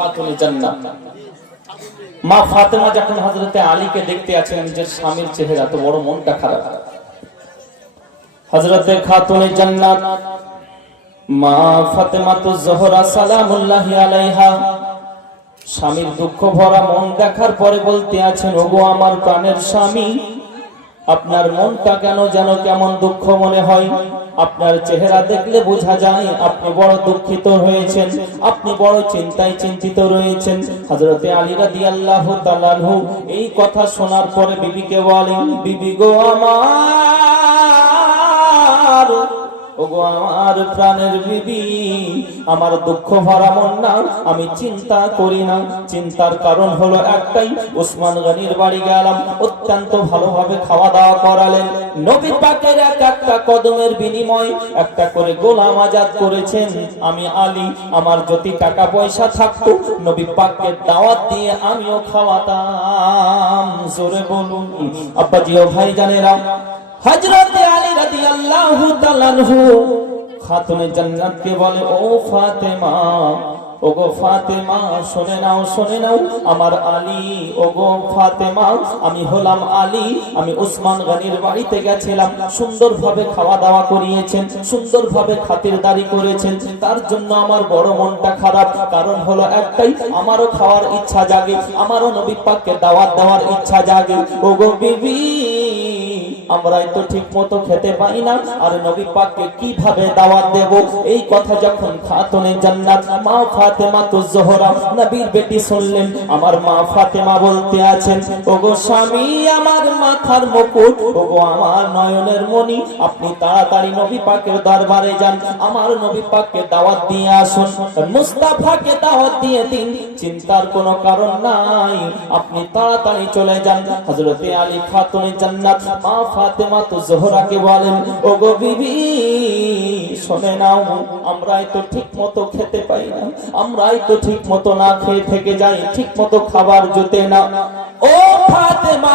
খাতুনে জান্নাত। মা ফাতেমা যখন হযরতে আলীকে দেখতে আছেন নিজের স্বামীর চেহারা, তো বড় মনটা খারাপ। হযরতে খাতুনে জান্নাত মা ফাতেমা তো জোহরা সালামুল্লাহি আলাইহা স্বামীর দুঃখ ভরা মন দেখার পরে বলতে আছেন, ওগো আমার প্রাণের স্বামী, আপনার মনটা কেন যেন কেমন দুঃখ মনে হয়। আপনার চেহারা দেখলে বোঝা যায় আপনি বড় দুঃখিত হয়েছেন, আপনি বড় চিন্তায় চিন্তিত রয়েছেন। হযরতে আলী রাদিয়াল্লাহু তাআলা আনহু এই কথা শোনার পরে বিবিকে বলেন, বিবি গো আমার, ওগো আমার প্রাণের বিবি, আমার দুঃখ ভরা মন না আমি চিন্তা করি না। চিন্তার কারণ হলো একটাই, ওসমান গনির বাড়ি গেলাম, অত্যন্ত ভালোভাবে খাওয়া দাওয়া করালেন। নবী পাকের এক একটা কদমের বিনিময় একটা করে গোলাম আজাদ করেছেন। আমি আলী, আমার যদি টাকা পয়সা থাকতো নবী পাককে দাওয়াত দিয়ে আমিও খাওয়াতাম। জোরে বলুন আব্বাজি ও ভাইজানেরা, হযরতে আলী রাদিয়াল্লাহু তাআলা আনহু খাতুনে জান্নাতকে বলে, ও ফাতেমা, ওগো ফাতেমা, শুনে নাও শুনে নাও আমার আলী, ওগো ফাতেমা, আমি হলাম আলী, আমি ওসমান গনির বাড়িতে গেছিলাম, সুন্দরভাবে খাওয়া দাওয়া করিয়েছেন, সুন্দরভাবে খাতিরদারি করেছেন, তার জন্য আমার বড় মনটা খারাপ। কারণ হলো একটাই, আমারও খাওয়ার ইচ্ছা জাগে, আমারও নবী পাককে দাওয়াত দেওয়ার ইচ্ছা জাগে। ওগো বিবি, আমরাই তো ঠিক মতো খেতে পাই না, আর নবী পাককে কিভাবে দাওয়াত দেব? এই কথা যখন খাতুনে জান্নাত মা ফাতেমা তো জোহরা নবীর বেটি শুনলেন, আমার মা ফাতেমা বলতে আছেন, ওগো স্বামী, আমার মাথার মুকুট, ওগো আমার নয়নের মণি, আপনি তাড়াতাড়ি নবী পাকের দরবারে যান, আমার নবী পাককে দাওয়াত দিয়ে আসুন, মুস্তাফাকে দাওয়াত দিয়ে দিন, চিন্তার কোনো কারণ নাই, আপনি তাড়াতাড়ি চলে যান। হযরতে আলী খাতুনে জান্নাত মা ফাতেমা তো জোহরাকে বলেন, ওগো বিবি, শুনে নাও, আমরাই তো ঠিক মতো খেতে পাই না, আমরাই তো ঠিক মতো না খেয়ে থেকে যাই, ঠিক মতো খাবার জুটে না। ও ফাতেমা,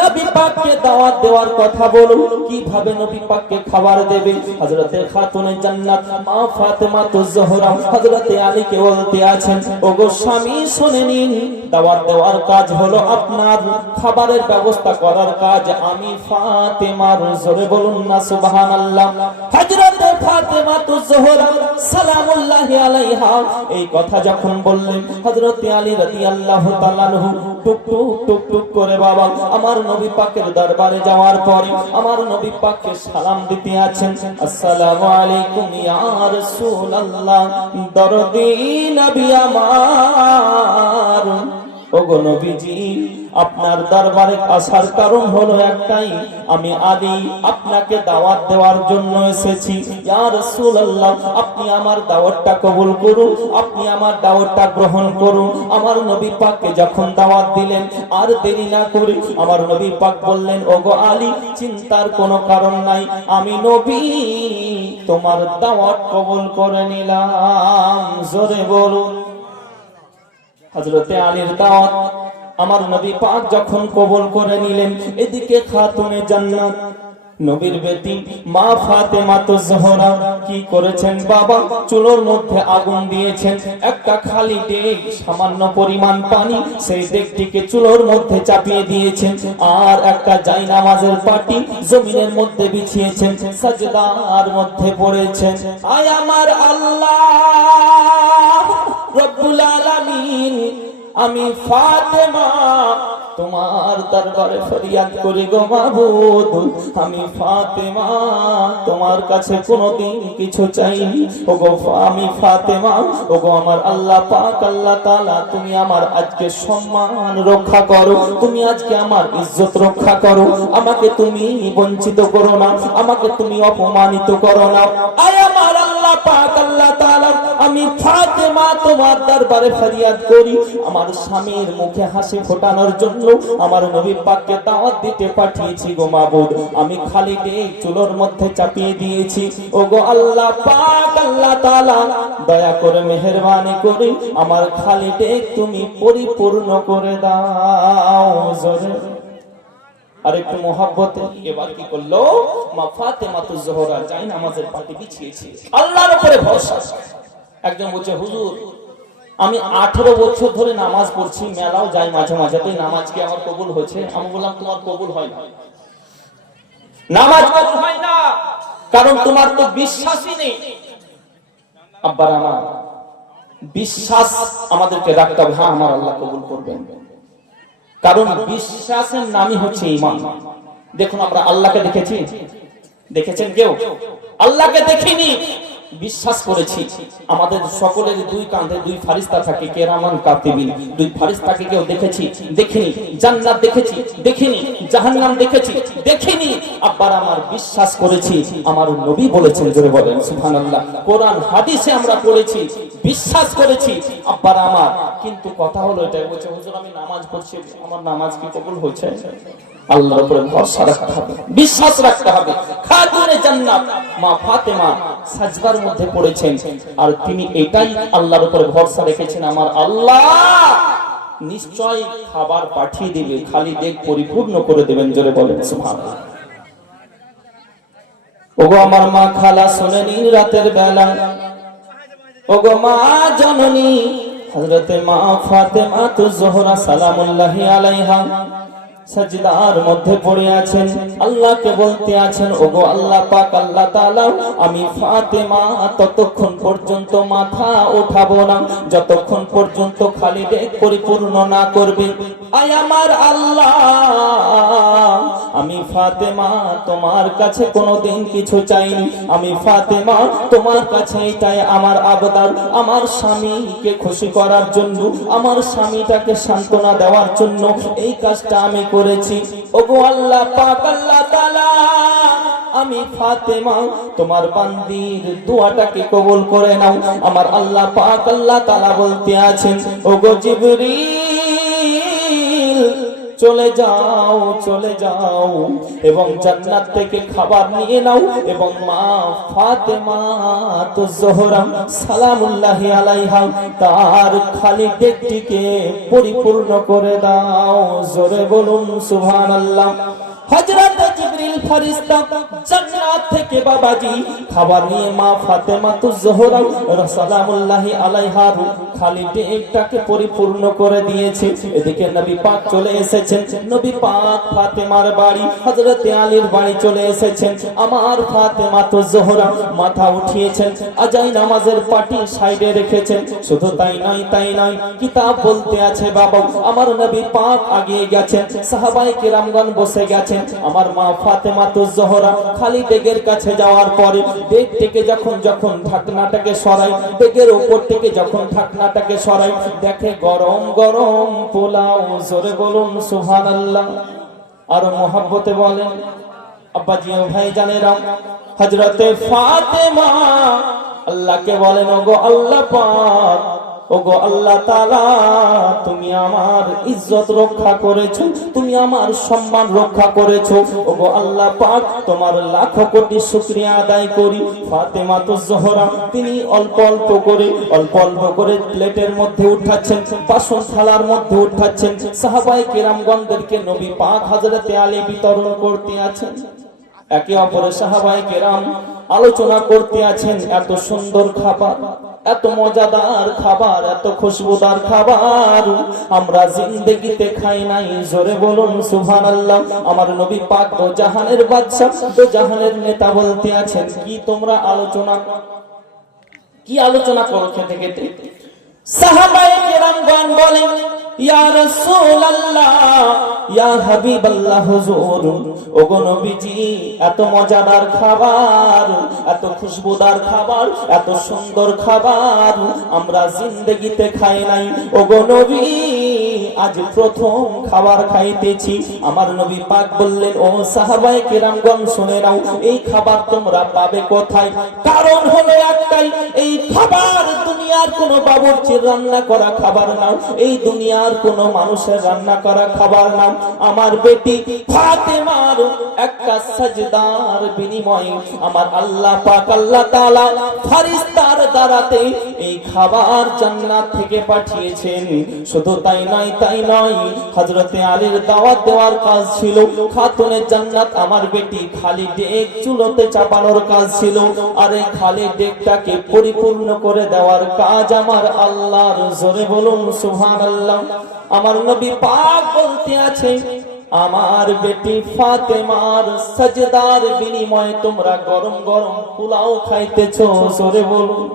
নবী পাককে দাওয়াত দেওয়ার কথা বলো, কিভাবে নবী পাককে খাবার দেবে? হযরতে খাতুনে জান্নাত মা ফাতেমা তো জোহরা হযরতে আলীকে বলতে আছেন, ওগো স্বামী, শুনে নিন, দাওয়াত দেওয়ার কাজ হলো আপনার, খাবারের ব্যবস্থা করার কাজ আমি ফাতেমার। জোরে বলুন না সুবহানাল্লাহ। হযরতে ফাতেমা তো জোহরা সালামুল্লাহি আলাইহা এই কথা যখন বললেন, হযরতে আলী রাদিয়াল্লাহু তাআলা আনহু টুক টুক টুক টুক করে বাবা আমার নবী পাকের দরবারে যাওয়ার পরে আমার নবী পাককে সালাম দিতে আছেন, আসসালামু আলাইকুম ইয়া রাসূলুল্লাহ, দরদি নবী আমার, ওগো নবীজি, আপনার দরবারে আসার কারণ হলো একটাই, আমি আলী আপনাকে দাওয়াত দেওয়ার জন্য এসেছি। ইয়া রাসূলুল্লাহ, আপনি আমার দাওয়াতটা কবুল করুন, আপনি আমার দাওয়াতটা গ্রহণ করুন। আমার নবী পাককে যখন দাওয়াত দিলেন, আর দেরি না করে আমার নবী পাক বললেন, ওগো আলী, চিন্তার কোনো কারণ নাই, আমি নবী তোমার দাওয়াত কবুল করে নিলাম। জোরে বলুন। হযরতে আলীর দাওয়াত আমার নবী পাক যখন কবুল করে নিলেন, এদিকে খাতুনে জান্নাত নবীর বেটি মা ফাতেমা তো জোহরা কি করেছেন বাবা, চুলোর মধ্যে আগুন দিয়েছেন, একটা খালি ডেক, সামান্য পরিমাণ পানি, সেই ডেকটিকে চুলোর মধ্যে চাপিয়ে দিয়েছেন, আর একটা জায়নামাজের পাটি জমিনের মধ্যে বিছিয়েছেন, সাজদার মধ্যে পড়েছেন। আয় আমার আল্লাহ রব্বুল আলামিন, আমি ফাতেমা তোমার দরবারে ফরিয়াদ করি গো মাবুদ, আমি ফাতেমা তোমার কাছে কোনোদিন কিছু চাইনি, ওগো আমি ফাতেমা, ওগো আমার আল্লাহ পাক আল্লাহ তাআলা, তুমি আমার আজকে সম্মান রক্ষা করো, তুমি আজকে আমার ইজ্জত রক্ষা করো, আমাকে তুমি বঞ্চিত করো না, আমাকে তুমি অপমানিত করো না। আয় আমার আল্লাহ পাক আল্লাহ তাআলা, আমি ফাতেমা তোমার দরবারে ফরিয়াদ করি, আমার স্বামীর মুখে হাসি ফোটানোর জন্য আমার নবী পাককে দাওয়াত দিতে পাঠিয়েছি গো মাবুদ, আমি খালি ডেক চুলোর মধ্যে চাপিয়ে দিয়েছি, ওগো আল্লাহ পাক আল্লাহ তাআলা, দয়া করে মেহেরবানি করে আমার খালি ডেক তুমি পরিপূর্ণ করে দাও। জোরে আর একটু মোহাব্বতে এবার কি করলো, মা ফাতেমা তো জোহরা জায়নামাজের পাটি বিছিয়েছে, আল্লাহর উপরে ভরসা। একজন বলছে, হুজুর আমি 18 বছর ধরে নামাজ পড়ছি, মেলাও যাই মাঝে মাঝে, তো নামাজ কি আমার কবুল হয়েছে? আমি বললাম তোমার কবুল হয় না, নামাজ কবুল হয় না, কারণ তোমার তো বিশ্বাসই নেই। আব্বার আমার বিশ্বাস আমাদেরকে রাখতে হবে, হ্যাঁ আমার আল্লাহ কবুল করবেন, কারণ বিশ্বাসের নামই হচ্ছে ঈমান। দেখুন আমরা আল্লাহকে দেখেছি, দেখেছেন কেউ? আল্লাহকে দেখিনি, বিশ্বাস করেছি। আমাদের সকলের দুই কাঁধে দুই ফারিস্তা থাকে, কেরামান কাতিবিন, দুই ফারিস্তাকে কেউ দেখেছি? দেখিনি। জান্নাত দেখেছি? দেখিনি। জাহান্নাম দেখেছি? দেখিনি। আব্বার আমার বিশ্বাস করেছি, আমার নবী বলেছেন, জোরে বলেন সুবহানাল্লাহ। কোরআন হাদিসে আমরা পড়েছি, বিশ্বাস করেছি আব্বার আমার। কিন্তু কথা হলো এটা, বলছে হুজুর আমি নামাজ পড়ছি, আমার নামাজ কি কবুল হয়েছে? আল্লাহর উপরে ভরসা রাখতে হবে, বিশ্বাস রাখতে হবে। খাতুনে জান্নাত মা ফাতেমা সাজদার মধ্যে পড়েছেন, আর তিনি এটাই আল্লাহর উপরে ভরসা রেখেছেন, আমার আল্লাহ নিশ্চয় খাবার পাঠিয়ে দিবে, খালি দেখ পরিপূর্ণ করে দেবেন, জোরে বলেন সুবহানাল্লাহ। ওগো আমার মা খালা শুনেনি রাতের বেলা, ওগো মা জননী হযরতে মা ফাতেমা তু জোহরা সালামুল্লাহি আলাইহা সাজদার মধ্যে পড়ে আছেন, আল্লাহকে বলতে আছেন, ওগো আল্লাহ পাক, আল্লাহ তাআলা আমি ফাতেমা ততক্ষণ পর্যন্ত মাথা উঠাবো না যতক্ষণ পর্যন্ত খালিদে পরিপূর্ণ না করবে। আয় আমার আল্লাহ, আমি ফাতেমা তোমার কাছে কোনোদিন কিছু চাইনি, আমি ফাতেমা তোমার কাছে এটাই আমার আবদার, আমার স্বামীকে খুশি করার জন্য, আমার স্বামীটাকে সান্ত্বনা দেওয়ার জন্য এই কাজটা আমি করেছি। ওগো আল্লাহ পাক, আল্লাহ তাআলা আমি ফাতেমা তোমার বান্দির দোয়াটাকে কবুল করে নাও। আমার আল্লাহ পাক আল্লাহ তাআলা বলতে আছেন, ওগো জিবরিল চলে যাও, চলে যাও এবং জান্নাত থেকে খাবার নিয়ে নাও এবং মা ফাতেমা তো জোহরা সালামুল্লাহি আলাইহা তার খালি পেটটিকে পরিপূর্ণ করে দাও, জোরে বলুন সুবহানাল্লাহ। হযরত জিবরিল ফেরেশতা জান্নাত থেকে বাবাজি খাবার নিয়ে মা ফাতেমা তু জোহরা সালামুল্লাহি আলাইহা খালি পেটটাকে পরিপূর্ণ করে দিয়েছে। এদিকে নবী পাক চলে এসেছেন, নবী পাক ফাতেমার বাড়ি হযরত আলীর বাড়ি চলে এসেছেন। আমার ফাতেমা তু জোহরা মাথা উঠিয়েছেন, আজান নামাজের পাটি সাইডে রেখেছেন। শুধু তাই নয়, তাই নয়, কিতাব বলতে আছে বাবা আমার নবী পাক আগিয়ে গেছেন, সাহাবায়ে কেরামগণ বসে গেছেন। আমার মা ফাতেমা তু জোহরা খালি বেগের কাছে যাওয়ার পরে বেগ থেকে যখন ঢাকনাটাকে সরাই, বেগের উপর থেকে যখন ঢাকনাটাকে সরাই, দেখে গরম গরম পোলাও, জোরে বলুন সুবহানাল্লাহ। আর মোহাব্বতে বলেন আব্বাজি ও ভাই জানেরা, হযরতে ফাতেমা আল্লাহকে বলেন, ওগো আল্লাহ পাক, ওগো আল্লাহ তাআলা তুমি আমার ইজ্জত রক্ষা করেছো, তুমি আমার সম্মান রক্ষা করেছো, ওগো আল্লাহ পাক তোমার লাখ কোটি শুকরিয়া আদায় করি। ফাতেমা তু জোহরা তিনি অল্প অল্প করে প্লেটের মধ্যে উঠাচ্ছেন, বাসন থালার মধ্যে উঠাচ্ছেন, সাহাবায়ে কেরামগণদেরকে নবী পাক হযরতে আলী বিতরণ করতে আছেন। একে অপরের সাহাবায়ে কেরাম আলোচনা করতে আছেন, এত সুন্দর খাবার, এত মজাদার খাবার, এত খুশবুদার খাবার আমরা জিন্দেগিতে খাই নাই, জোরে বলুন সুবহানাল্লাহ। আমার নবী পাক দো জাহানের বাদশা, দো জাহানের নেতা বলতে আছেন, কি তোমরা আলোচনা করো খেতে খেতে? সাহাবায়ে কেরামগণ বলেন, ইয়া রাসূলুল্লাহ, ইয়া হাবিবাল্লাহ, হুজুর ওগো নবীজি এত মজাদার খাবার, এত খুশবুদার খাবার, এত সুন্দর খাবার আমরা জিন্দেগিতে খাই নাই, ওগো নবী আজ প্রথম খাবার খাইতেছি। আমার নবী পাক বললেন, ও সাহাবায়ে কেরামগণ শুনে নাও, এই খাবার তোমরা পাবে কোথায়? কারণ হলো একটাই, এই খাবার দুনিয়ার কোনো বাবুর্চির রান্না করা খাবার নাও, এই দুনিয়ার কোনো মানুষের রান্না করা খাবার নাও, আমার বেটি ফাতেমার একটা সাজদার বিনিময়ে আমার আল্লাহ পাক আল্লাহ তাআলা ফেরেশতার দ্বারাতে এই খাবার জান্নাত থেকে পাঠিয়েছেন। শুধু তাই নয়, তাই নয়, হযরতে আলীর দাওয়াত দেওয়ার কাজ ছিল, খাতুনে জান্নাত আমার বেটি খালি ডেক চুলোতে চাপানোর কাজ ছিল, আর এই খালি ডেকটাকে পরিপূর্ণ করে দেওয়ার কাজ আমার আল্লাহর। জোরে বলুন সুবহানাল্লাহ। আমার নবী পাক বলতে আছে, আমার বেটি ফাতেমার সাজদার বিনিময়ে তোমরা গরম গরম পোলাও খাইতেছো। জোরে বলুন।